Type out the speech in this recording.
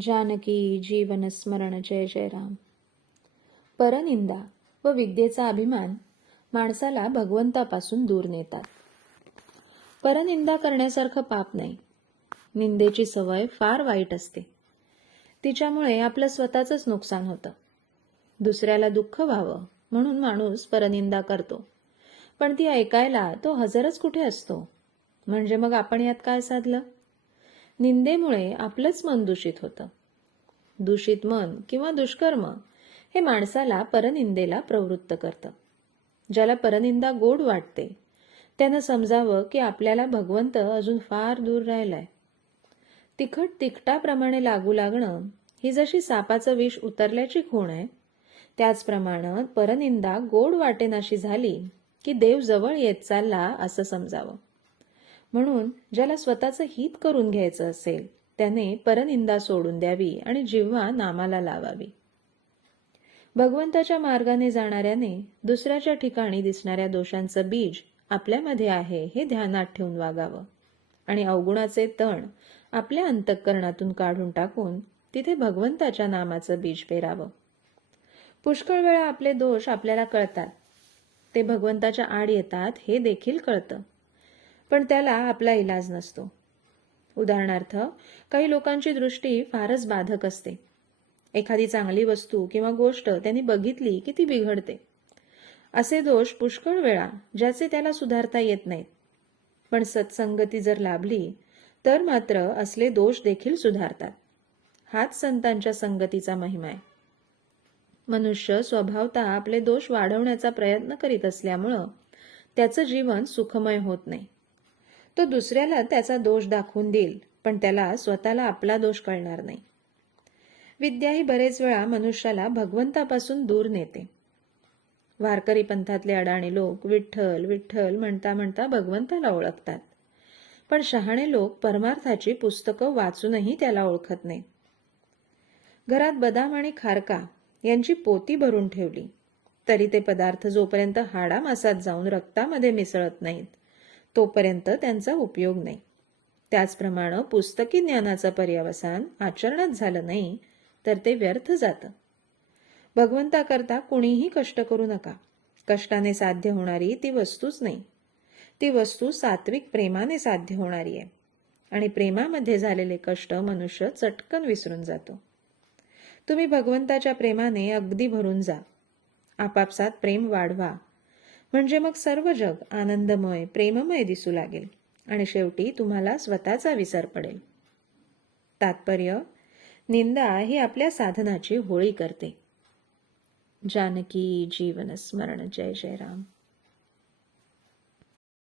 जानकी जीवन स्मरण जय जय राम परनिंदा व विद्येचा अभिमान माणसाला भगवंतापासून दूर नेतात. परनिंदा करण्यासारखं पाप नाही. निंदेची सवय फार वाईट असते. तिच्यामुळे आपलं स्वतःच नुकसान होतं. दुसऱ्याला दुःख व्हावं म्हणून माणूस परनिंदा करतो. पण ती ऐकायला तो हजरच कुठे असतो? म्हणजे मग आपण यात काय साधलं? निंदेमुळे आपलंच मन दूषित होतं. दूषित मन किंवा दुष्कर्म हे माणसाला परनिंदेला प्रवृत्त करतं. ज्याला परनिंदा गोड वाटते त्यानं समजावं की आपल्याला भगवंत अजून फार दूर राहिलाय. तिखट तिखटाप्रमाणे लागू लागणं ही जशी सापाचं विष उतरल्याची खूण आहे त्याचप्रमाणे परनिंदा गोड वाटेनाशी झाली की देव जवळ येत चालला असं समजावं. म्हणून ज्याला स्वतःचं हित करून घ्यायचं असेल त्याने परनिंदा सोडून द्यावी आणि जिव्हा नामाला लावावी. भगवंताच्या मार्गाने जाणाऱ्याने दुसऱ्याच्या ठिकाणी दिसणाऱ्या दोषांचं बीज आपल्यामध्ये आहे हे ध्यानात ठेवून वागावं. आणि अवगुणाचे तण आपल्या अंतःकरणातून काढून टाकून तिथे भगवंताच्या नामाचं बीज पेरावं. पुष्कळ वेळा आपले दोष आपल्याला कळतात. ते भगवंताच्या आड येतात हे देखील कळतं. पण त्याला आपला इलाज नसतो. उदाहरणार्थ काही लोकांची दृष्टी फारच बाधक असते. एखादी चांगली वस्तू किंवा गोष्ट त्यांनी बघितली की ती बिघडते. असे दोष पुष्कळ वेळा ज्याचे त्याला सुधारता येत नाहीत. पण सत्संगती जर लाभली तर मात्र असले दोष देखील सुधारतात. हाच संतांच्या संगतीचा महिमा आहे. मनुष्य स्वभावतः आपले दोष वाढवण्याचा प्रयत्न करीत असल्यामुळं त्याचं जीवन सुखमय होत नाही. तो दुसऱ्याला त्याचा दोष दाखवून देईल पण त्याला स्वतःला आपला दोष कळणार नाही. विद्या ही बरेच वेळा मनुष्याला भगवंतापासून दूर नेते. वारकरी पंथातले अडाणी लोक विठ्ठल विठ्ठल म्हणता म्हणता भगवंताला ओळखतात. पण शहाणे लोक परमार्थाची पुस्तकं वाचूनही त्याला ओळखत नाही. घरात बदाम आणि खारका यांची पोती भरून ठेवली. तरी ते पदार्थ जोपर्यंत हाडामासात जाऊन रक्तामध्ये मिसळत नाहीत तोपर्यंत त्यांचा उपयोग नाही. त्याचप्रमाणे पुस्तकी ज्ञानाचं पर्यवसान आचरणात झालं नाही तर ते व्यर्थ जातं. भगवंताकरता कुणीही कष्ट करू नका. कष्टाने साध्य होणारी ती वस्तूच नाही. ती वस्तू सात्विक प्रेमाने साध्य होणारी आहे. आणि प्रेमामध्ये झालेले कष्ट मनुष्य चटकन विसरून जातो. तुम्ही भगवंताच्या प्रेमाने अगदी भरून जा. आपापसात प्रेम वाढवा. म्हणजे मग सर्व जग आनंदमय प्रेममय दिसू लागेल आणि शेवटी तुम्हाला स्वतःचा विसर पडेल. तात्पर्य निंदा ही आपल्या साधनाची होळी करते. जानकी जीवन स्मरण जय जय राम